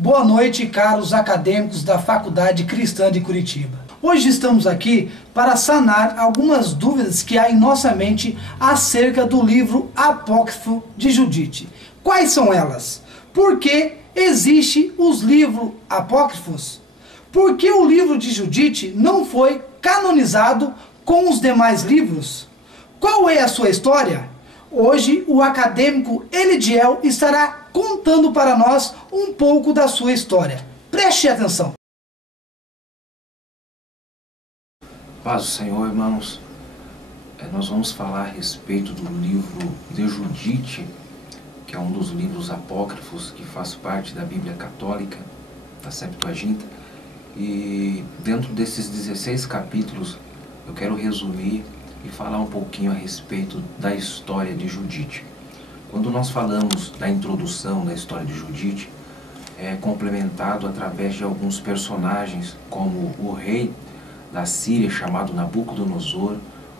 Boa noite, caros acadêmicos da Faculdade Cristã de Curitiba. Hoje estamos aqui para sanar algumas dúvidas que há em nossa mente acerca do livro apócrifo de Judite. Quais são elas? Por que existem os livros apócrifos? Por que o livro de Judite não foi canonizado com os demais livros? Qual é a sua história? Hoje o acadêmico Elidiel estará contando para nós um pouco da sua história. Preste atenção. Paz do Senhor, irmãos. Nós vamos falar a respeito do livro de Judite, que é um dos livros apócrifos que faz parte da Bíblia Católica, da Septuaginta. E dentro desses 16 capítulos, eu quero resumir e falar um pouquinho a respeito da história de Judite. Quando nós falamos da introdução da história de Judite, é complementado através de alguns personagens, como o rei da Síria chamado Nabucodonosor,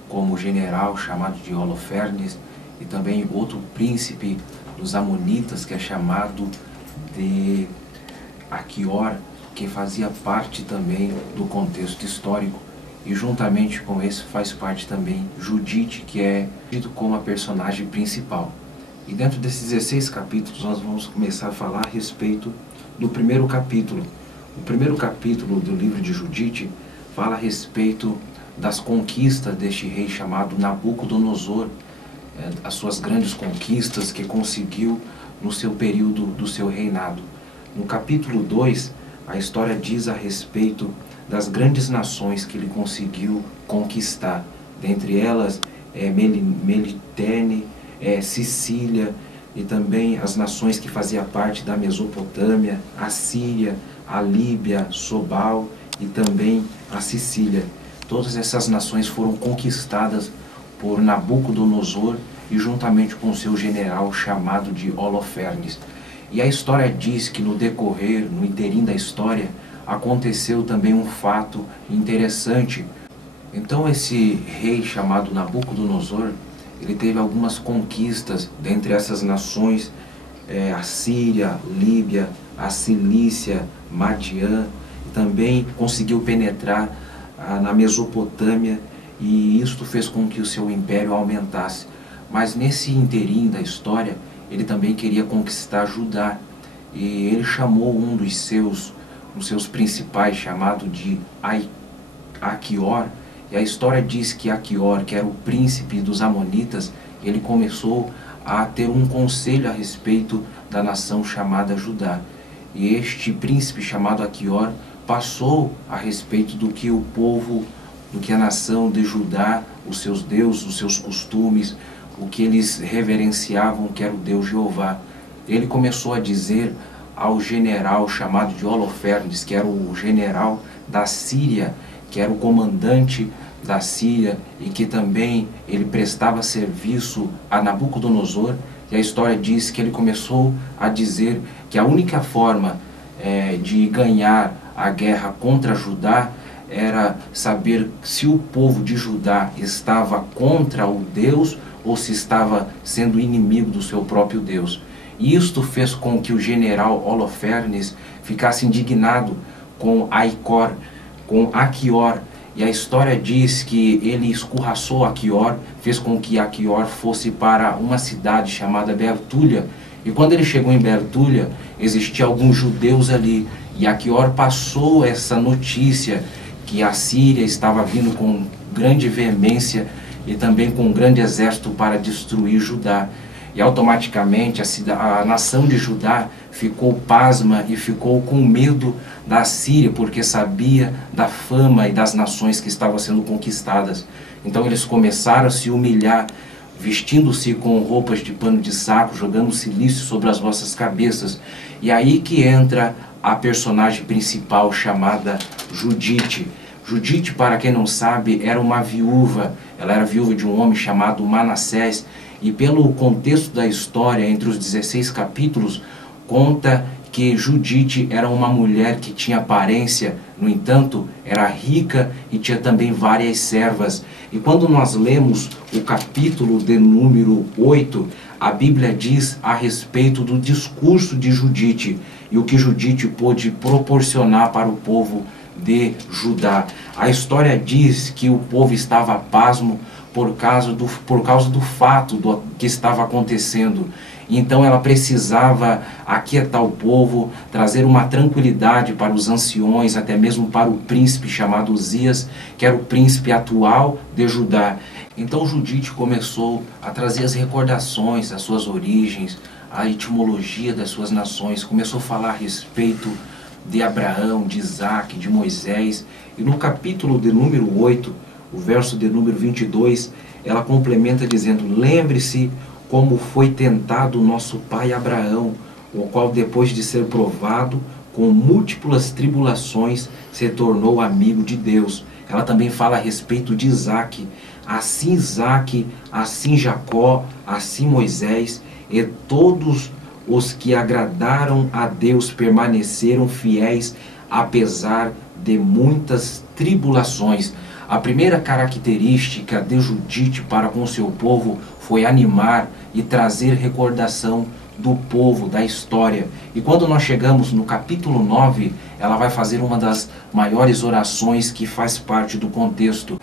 como o general chamado de Holofernes, e também outro príncipe dos Amonitas que é chamado de Aquior, que fazia parte também do contexto histórico. E juntamente com esse faz parte também Judite, que é dito como a personagem principal. E dentro desses 16 capítulos nós vamos começar a falar a respeito do primeiro capítulo. O primeiro capítulo do livro de Judite fala a respeito das conquistas deste rei chamado Nabucodonosor, as suas grandes conquistas que conseguiu no seu período do seu reinado. No capítulo 2, a história diz a respeito das grandes nações que ele conseguiu conquistar, dentre elas Melitene, Sicília, e também as nações que faziam parte da Mesopotâmia, a Síria, a Líbia, Sobal e também a Sicília. Todas essas nações foram conquistadas por Nabucodonosor e juntamente com seu general chamado de Holofernes. E a história diz que no decorrer, no interim da história, aconteceu também um fato interessante. Então esse rei chamado Nabucodonosor, ele teve algumas conquistas dentre essas nações, a Síria, Líbia, a Cilícia, Madiã, e também conseguiu penetrar na Mesopotâmia, e isto fez com que o seu império aumentasse. Mas nesse interim da história, ele também queria conquistar Judá, e ele chamou um dos seus principais, chamado de Aquior, e a história diz que Aquior, que era o príncipe dos Amonitas, ele começou a ter um conselho a respeito da nação chamada Judá. E este príncipe chamado Aquior passou a respeito do que o povo, do que a nação de Judá, os seus deuses, os seus costumes, o que eles reverenciavam, que era o Deus Jeová. Ele começou a dizer ao general chamado de Holofernes, que era o general da Síria, que era o comandante da Síria e que também ele prestava serviço a Nabucodonosor. E a história diz que ele começou a dizer que a única forma de ganhar a guerra contra Judá era saber se o povo de Judá estava contra o Deus ou se estava sendo inimigo do seu próprio Deus. E isto fez com que o general Holofernes ficasse indignado com Aquior, e a história diz que ele escorraçou Aquior, fez com que Aquior fosse para uma cidade chamada Bertúlia, e quando ele chegou em Bertúlia, existiam alguns judeus ali, e Aquior passou essa notícia que a Síria estava vindo com grande veemência e também com um grande exército para destruir Judá. E automaticamente a nação de Judá ficou pasma e ficou com medo da Síria, porque sabia da fama e das nações que estavam sendo conquistadas. Então eles começaram a se humilhar, vestindo-se com roupas de pano de saco, jogando silício sobre as vossas cabeças. E aí que entra a personagem principal chamada Judite. Judite, para quem não sabe, era uma viúva. Ela era viúva de um homem chamado Manassés. E pelo contexto da história, entre os 16 capítulos, conta que Judite era uma mulher que tinha aparência, no entanto, era rica e tinha também várias servas. E quando nós lemos o capítulo de número 8, a Bíblia diz a respeito do discurso de Judite. e o que Judite pôde proporcionar para o povo de Judá. A história diz que o povo estava pasmo por causa do fato do que estava acontecendo. Então ela precisava aquietar o povo, trazer uma tranquilidade para os anciões, até mesmo para o príncipe chamado Uzias, que era o príncipe atual de Judá. Então Judite começou a trazer as recordações das suas origens, a etimologia das suas nações, começou a falar a respeito de Abraão, de Isaac, de Moisés. E no capítulo de número 8, o verso de número 22, ela complementa dizendo: lembre-se como foi tentado o nosso pai Abraão, o qual depois de ser provado com múltiplas tribulações se tornou amigo de Deus. Ela também fala a respeito de Isaac. Assim Isaac, assim Jacó, assim Moisés, e todos os que agradaram a Deus permaneceram fiéis, apesar de muitas tribulações. A primeira característica de Judite para com seu povo foi animar e trazer recordação do povo, da história. E quando nós chegamos no capítulo 9, ela vai fazer uma das maiores orações que faz parte do contexto.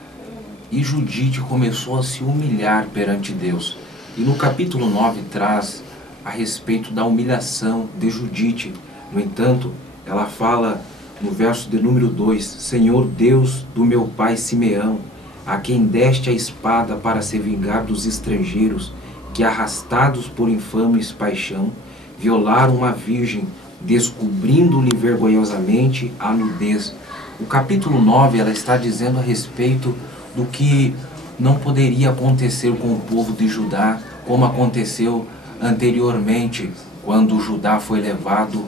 E Judite começou a se humilhar perante Deus. E no capítulo 9 traz a respeito da humilhação de Judite. No entanto, ela fala no verso de número 2: Senhor Deus do meu pai Simeão, a quem deste a espada para se vingar dos estrangeiros, que arrastados por infames paixão, violaram uma virgem, descobrindo-lhe vergonhosamente a nudez. O capítulo 9, ela está dizendo a respeito do que não poderia acontecer com o povo de Judá, como aconteceu anteriormente, quando Judá foi levado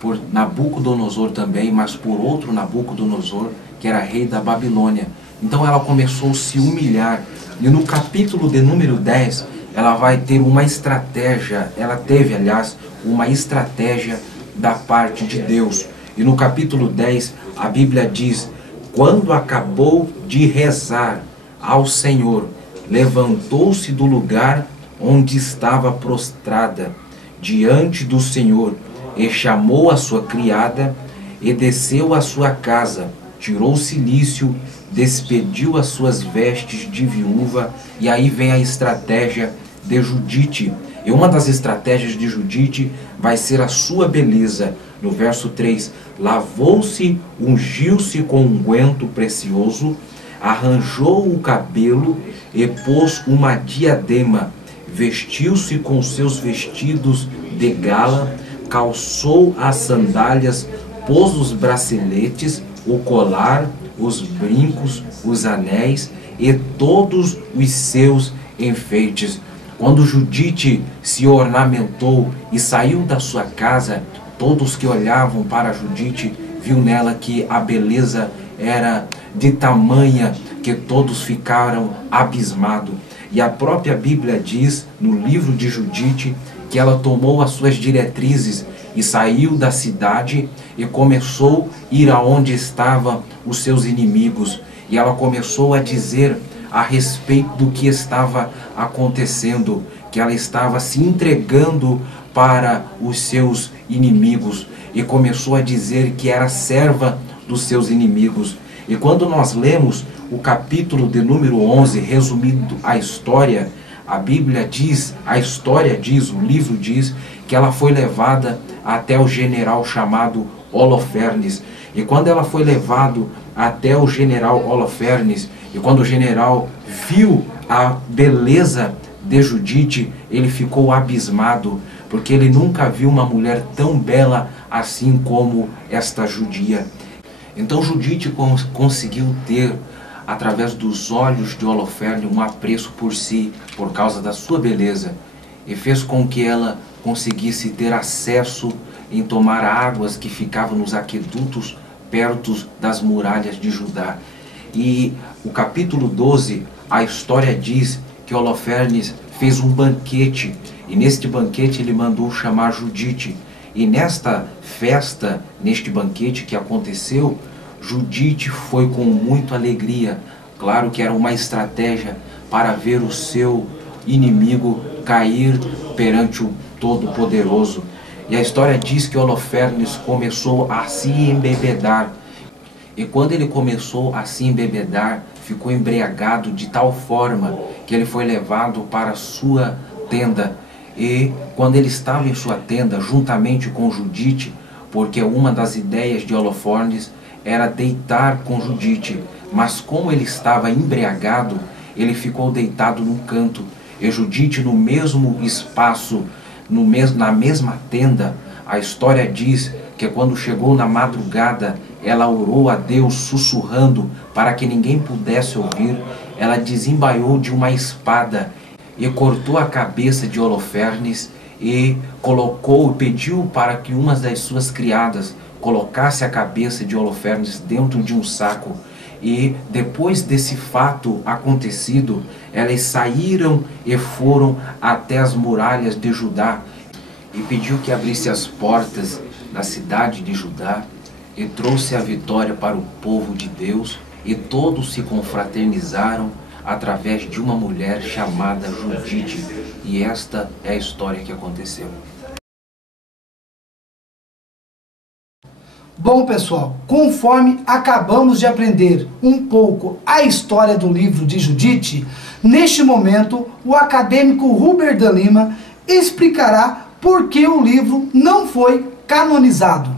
por Nabucodonosor também, mas por outro Nabucodonosor, que era rei da Babilônia. Então ela começou a se humilhar. E no capítulo de número 10, ela vai ter uma estratégia, ela teve, aliás, uma estratégia da parte de Deus. E no capítulo 10, a Bíblia diz: quando acabou de rezar ao Senhor, levantou-se do lugar onde estava prostrada diante do Senhor, e chamou a sua criada, e desceu à sua casa, tirou o cilício, despediu as suas vestes de viúva. E aí vem a estratégia de Judite. E uma das estratégias de Judite vai ser a sua beleza. No verso 3, lavou-se, ungiu-se com unguento precioso, arranjou o cabelo e pôs uma diadema, vestiu-se com seus vestidos de gala, calçou as sandálias, pôs os braceletes, o colar, os brincos, os anéis e todos os seus enfeites. Quando Judite se ornamentou e saiu da sua casa, todos que olhavam para Judite viu nela que a beleza era de tamanha que todos ficaram abismados. E a própria Bíblia diz, no livro de Judite, que ela tomou as suas diretrizes e saiu da cidade e começou a ir aonde estavam os seus inimigos. E ela começou a dizer a respeito do que estava acontecendo, que ela estava se entregando para os seus inimigos, e começou a dizer que era serva dos seus inimigos. E quando nós lemos o capítulo de número 11, resumindo a história, a Bíblia diz, a história diz, o livro diz, que ela foi levada até o general chamado Holofernes. E quando ela foi levada até o general Holofernes, e quando o general viu a beleza de Judite, ele ficou abismado, porque ele nunca viu uma mulher tão bela assim como esta judia. Então Judite conseguiu ter, através dos olhos de Holofernes, um apreço por si, por causa da sua beleza, e fez com que ela conseguisse ter acesso em tomar águas que ficavam nos aquedutos perto das muralhas de Judá. E o capítulo 12, a história diz que Holofernes fez um banquete, e neste banquete ele mandou chamar Judite. E nesta festa, neste banquete que aconteceu, Judite foi com muita alegria. Claro que era uma estratégia para ver o seu inimigo cair perante o Todo-Poderoso. E a história diz que Holofernes começou a se embebedar. E quando ele começou a se embebedar, ficou embriagado de tal forma que ele foi levado para a sua tenda. E quando ele estava em sua tenda, juntamente com Judite, porque uma das ideias de Holofernes era deitar com Judite, mas como ele estava embriagado, ele ficou deitado num canto, e Judite no mesmo espaço, na mesma tenda. A história diz que quando chegou na madrugada, ela orou a Deus sussurrando para que ninguém pudesse ouvir. Ela desembaiou de uma espada e cortou a cabeça de Holofernes e pediu para que uma das suas criadas colocasse a cabeça de Holofernes dentro de um saco. E depois desse fato acontecido, elas saíram e foram até as muralhas de Judá e pediu que abrisse as portas da cidade de Judá e trouxe a vitória para o povo de Deus, e todos se confraternizaram através de uma mulher chamada Judite. E esta é a história que aconteceu. Bom, pessoal, conforme acabamos de aprender um pouco a história do livro de Judite, neste momento o acadêmico Ruber da Lima explicará por que o livro não foi canonizado.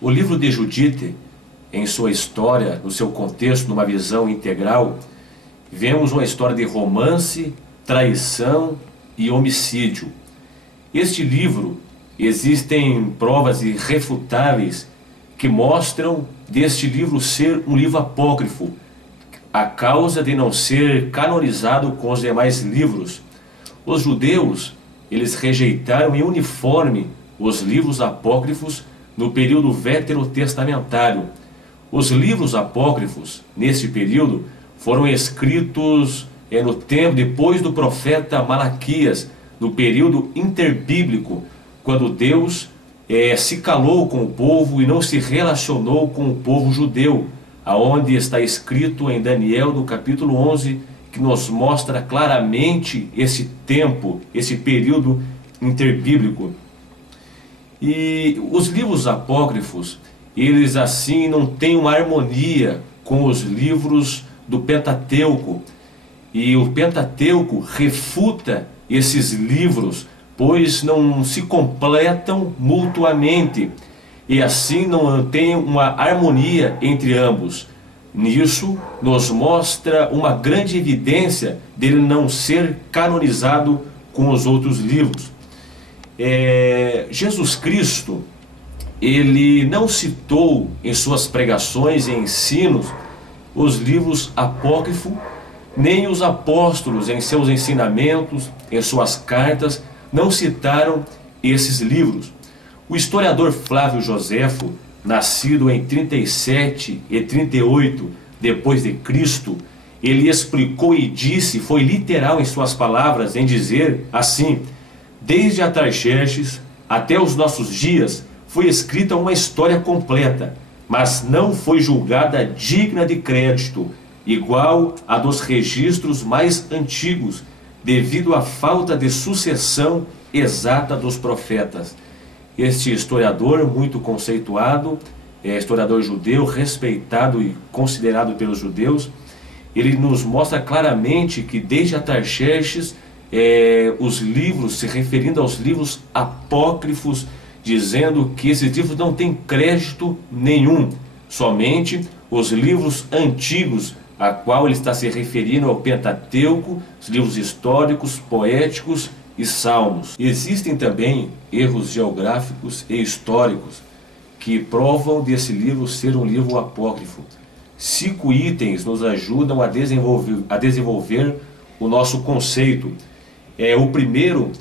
O livro de Judite, em sua história, no seu contexto, numa visão integral, vemos uma história de romance, traição e homicídio. Este livro, existem provas irrefutáveis que mostram deste livro ser um livro apócrifo, a causa de não ser canonizado com os demais livros. Os judeus, eles rejeitaram em uniforme os livros apócrifos no período veterotestamentário. Os livros apócrifos, nesse período, foram escritos no tempo depois do profeta Malaquias, no período interbíblico, quando Deus se calou com o povo e não se relacionou com o povo judeu, aonde está escrito em Daniel, no capítulo 11, que nos mostra claramente esse tempo, esse período interbíblico. E os livros apócrifos, eles assim não têm uma harmonia com os livros do Pentateuco. E o Pentateuco refuta esses livros, pois não se completam mutuamente, e assim não tem uma harmonia entre ambos. Nisso nos mostra uma grande evidência dele não ser canonizado com os outros livros. Jesus Cristo, ele não citou em suas pregações e ensinos os livros apócrifos, nem os apóstolos em seus ensinamentos, em suas cartas, não citaram esses livros. O historiador Flávio Joséfo, nascido em 37 e 38 depois de Cristo, ele explicou e disse, foi literal em suas palavras, em dizer assim: desde Atarxerxes até os nossos dias foi escrita uma história completa, mas não foi julgada digna de crédito, igual a dos registros mais antigos, devido à falta de sucessão exata dos profetas. Este historiador, muito conceituado, historiador judeu, respeitado e considerado pelos judeus, ele nos mostra claramente que desde Atarxerxes, os livros, se referindo aos livros apócrifos, dizendo que esses livros não têm crédito nenhum, somente os livros antigos, a qual ele está se referindo ao Pentateuco, os livros históricos, poéticos e salmos. Existem também erros geográficos e históricos que provam desse livro ser um livro apócrifo. 5 itens nos ajudam a desenvolver o nosso conceito. O primeiro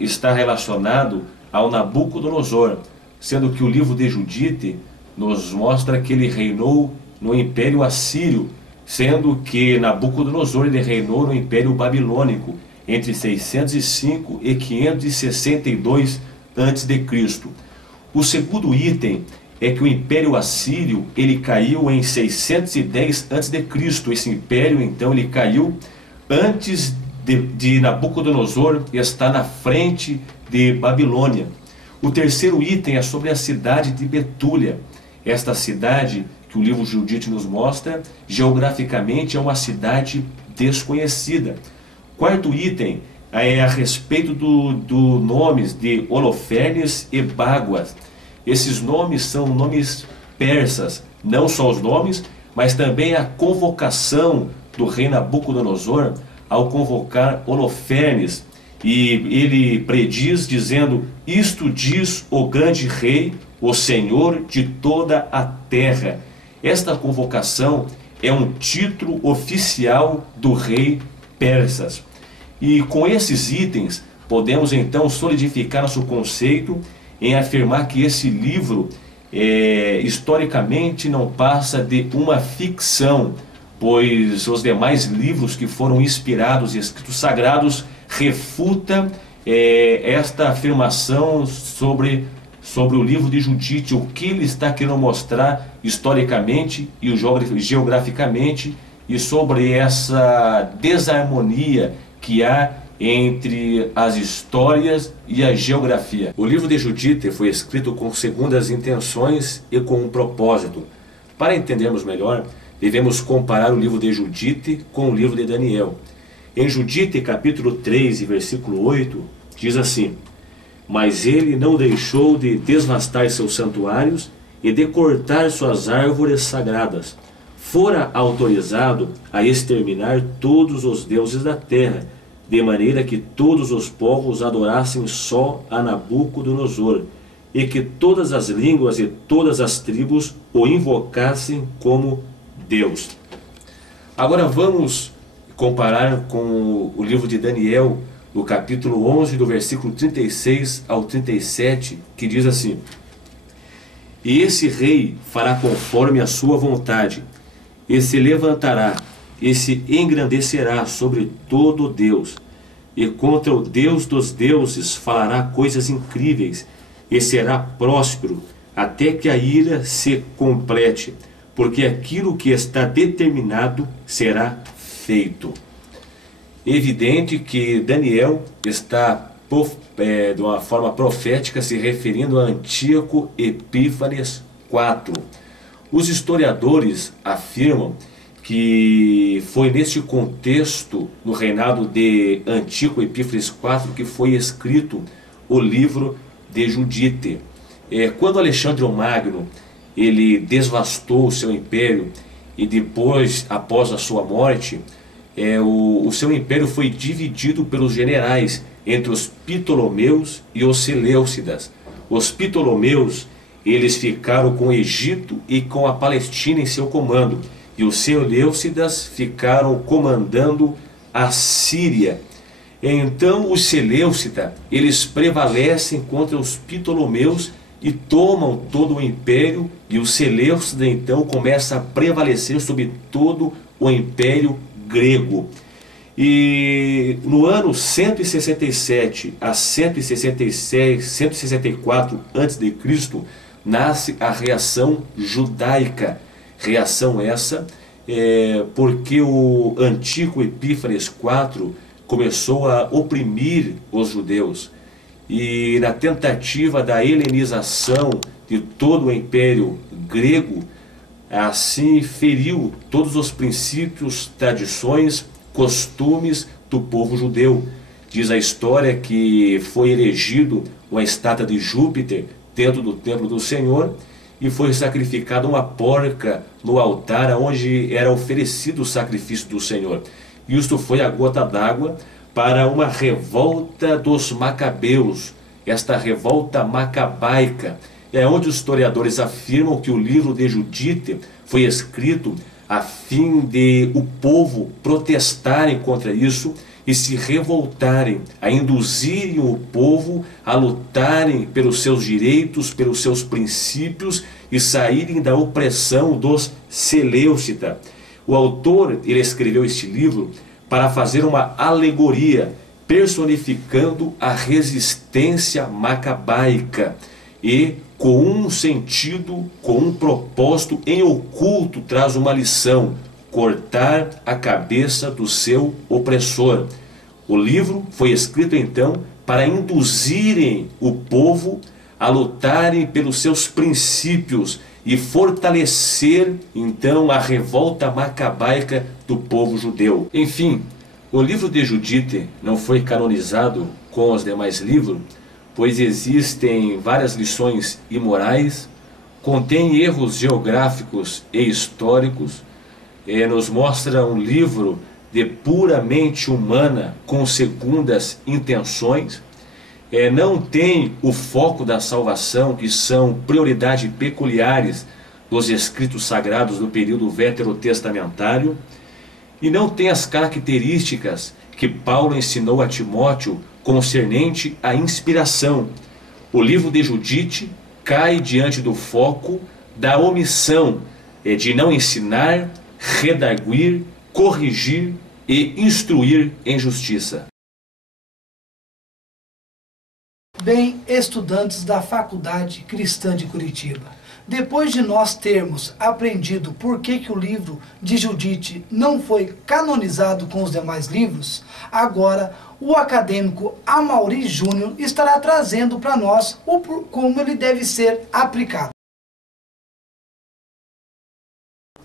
está relacionado ao Nabucodonosor, sendo que o livro de Judite nos mostra que ele reinou no Império Assírio, sendo que Nabucodonosor ele reinou no Império Babilônico entre 605 e 562 a.C. O segundo item é que o Império Assírio ele caiu em 610 a.C. Esse império então ele caiu antes de Nabucodonosor está na frente de Babilônia. O terceiro item é sobre a cidade de Betúlia. Esta cidade que o livro Judite nos mostra, geograficamente é uma cidade desconhecida. Quarto item é a respeito do nomes de Holofernes e Báguas. Esses nomes são nomes persas, não só os nomes, mas também a convocação do rei Nabucodonosor ao convocar Holofernes. E ele prediz dizendo: isto diz o grande rei, o Senhor de toda a terra. Esta convocação é um título oficial do rei persas. E com esses itens podemos então solidificar nosso conceito em afirmar que esse livro historicamente não passa de uma ficção, pois os demais livros que foram inspirados e escritos sagrados refutam esta afirmação sobre o livro de Judite, o que ele está querendo mostrar historicamente e geograficamente, e sobre essa desarmonia que há entre as histórias e a geografia. O livro de Judite foi escrito com segundas intenções e com um propósito. Para entendermos melhor, devemos comparar o livro de Judite com o livro de Daniel. Em Judite, capítulo 3, versículo 8, diz assim: mas ele não deixou de devastar seus santuários e de cortar suas árvores sagradas. Fora autorizado a exterminar todos os deuses da terra, de maneira que todos os povos adorassem só a Nabucodonosor, e que todas as línguas e todas as tribos o invocassem como Deus. Agora vamos comparar com o livro de Daniel, no capítulo 11, do versículo 36 ao 37, que diz assim: e esse rei fará conforme a sua vontade, e se levantará, e se engrandecerá sobre todo Deus, e contra o Deus dos deuses falará coisas incríveis, e será próspero, até que a ira se complete, porque aquilo que está determinado será feito. Evidente que Daniel está de uma forma profética se referindo a Antíoco Epífanes IV. Os historiadores afirmam que foi neste contexto, no reinado de Antíoco Epífanes IV, que foi escrito o livro de Judite. Quando Alexandre o Magno ele devastou o seu império, e depois, após a sua morte, o seu império foi dividido pelos generais entre os Ptolomeus e os Seleucidas. Os Ptolomeus eles ficaram com o Egito e com a Palestina em seu comando, e os Seleucidas ficaram comandando a Síria. Então os Seleucidas eles prevalecem contra os Ptolomeus e tomam todo o império, e os Seleucidas então começam a prevalecer sobre todo o império grego. E no ano 167 a 164 a.C., nasce a reação judaica. Reação essa porque o Antíoco Epífanes IV começou a oprimir os judeus, e na tentativa da helenização de todo o império grego, assim feriu todos os princípios, tradições, costumes do povo judeu. Diz a história que foi erigido uma estátua de Júpiter dentro do templo do Senhor, e foi sacrificada uma porca no altar onde era oferecido o sacrifício do Senhor. Isto foi a gota d'água para uma revolta dos macabeus, esta revolta macabaica. É onde os historiadores afirmam que o livro de Judite foi escrito a fim de o povo protestarem contra isso e se revoltarem, a induzirem o povo a lutarem pelos seus direitos, pelos seus princípios e saírem da opressão dos Seleucidas. O autor ele escreveu este livro para fazer uma alegoria, personificando a resistência macabaica, e com um sentido, com um propósito em oculto, traz uma lição: cortar a cabeça do seu opressor. O livro foi escrito então para induzirem o povo a lutarem pelos seus princípios e fortalecer então a revolta macabaica do povo judeu. Enfim, o livro de Judite não foi canonizado com os demais livros, pois existem várias lições imorais, contém erros geográficos e históricos, nos mostra um livro de puramente humana com segundas intenções, não tem o foco da salvação, que são prioridades peculiares dos escritos sagrados do período veterotestamentário, e não tem as características que Paulo ensinou a Timóteo concernente à inspiração. O livro de Judite cai diante do foco da omissão, de não ensinar, redarguir, corrigir e instruir em justiça. Bem, estudantes da Faculdade Cristã de Curitiba, depois de nós termos aprendido por que o livro de Judite não foi canonizado com os demais livros, agora o acadêmico Amaury Júnior estará trazendo para nós como ele deve ser aplicado.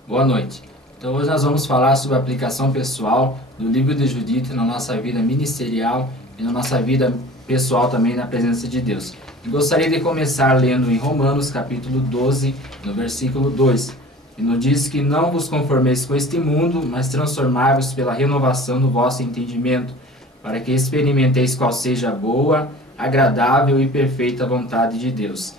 Boa noite. Então hoje nós vamos falar sobre a aplicação pessoal do livro de Judite na nossa vida ministerial e na nossa vida pessoal também na presença de Deus. E gostaria de começar lendo em Romanos capítulo 12, no versículo 2. E nos diz que não vos conformeis com este mundo, mas transformai-vos pela renovação do vosso entendimento, para que experimenteis qual seja a boa, agradável e perfeita vontade de Deus.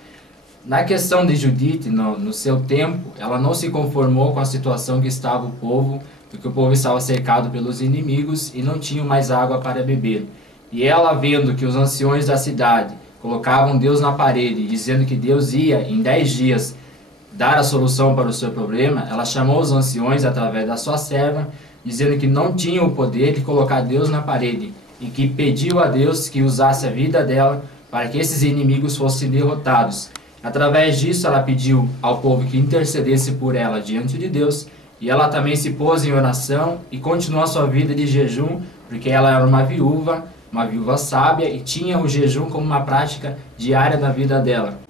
Na questão de Judite, no seu tempo, ela não se conformou com a situação que estava o povo, porque o povo estava cercado pelos inimigos e não tinha mais água para beber. E ela, vendo que os anciões da cidade colocavam Deus na parede, dizendo que Deus ia, em 10 dias, dar a solução para o seu problema, ela chamou os anciões através da sua serva, dizendo que não tinham o poder de colocar Deus na parede, e que pediu a Deus que usasse a vida dela para que esses inimigos fossem derrotados. Através disso, ela pediu ao povo que intercedesse por ela diante de Deus, e ela também se pôs em oração e continuou a sua vida de jejum, porque ela era uma viúva sábia, e tinha o jejum como uma prática diária da vida dela.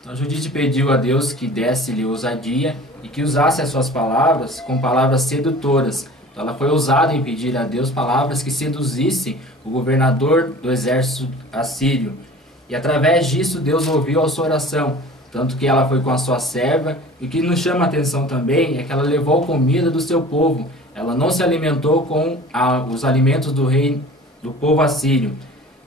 Então Judite pediu a Deus que desse-lhe ousadia e que usasse as suas palavras com palavras sedutoras. Então ela foi ousada em pedir a Deus palavras que seduzissem o governador do exército assírio. E através disso Deus ouviu a sua oração, tanto que ela foi com a sua serva. E o que nos chama a atenção também é que ela levou comida do seu povo. Ela não se alimentou com os alimentos do rei do povo assírio.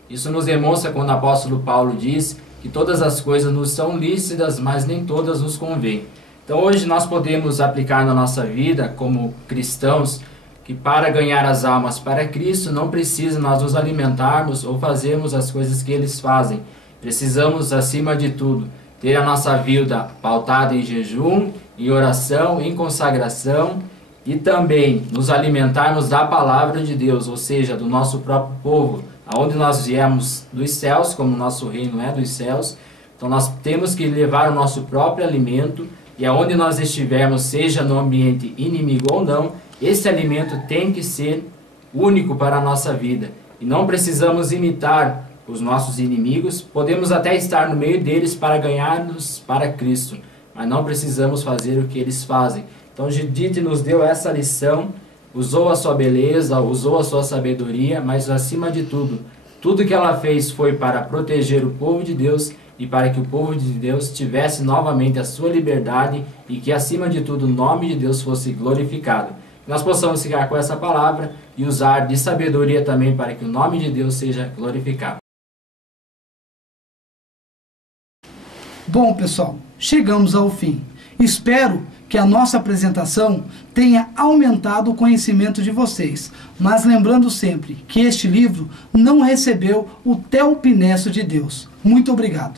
Isso nos demonstra quando o apóstolo Paulo diz que todas as coisas nos são lícitas, mas nem todas nos convêm. Então hoje nós podemos aplicar na nossa vida como cristãos que para ganhar as almas para Cristo não precisa nós nos alimentarmos ou fazermos as coisas que eles fazem. Precisamos, acima de tudo, ter a nossa vida pautada em jejum, em oração, em consagração, e também nos alimentarmos da palavra de Deus, ou seja, do nosso próprio povo, aonde nós viemos dos céus, como o nosso reino é dos céus. Então nós temos que levar o nosso próprio alimento, e aonde nós estivermos, seja no ambiente inimigo ou não, esse alimento tem que ser único para a nossa vida. E não precisamos imitar os nossos inimigos, podemos até estar no meio deles para ganhar-nos para Cristo, mas não precisamos fazer o que eles fazem. Então Judite nos deu essa lição, usou a sua beleza, usou a sua sabedoria, mas acima de tudo, tudo que ela fez foi para proteger o povo de Deus e para que o povo de Deus tivesse novamente a sua liberdade e que acima de tudo o nome de Deus fosse glorificado. Que nós possamos ficar com essa palavra e usar de sabedoria também para que o nome de Deus seja glorificado. Bom, pessoal, chegamos ao fim. Espero que a nossa apresentação tenha aumentado o conhecimento de vocês, mas lembrando sempre que este livro não recebeu o Theopnesto de Deus. Muito obrigado.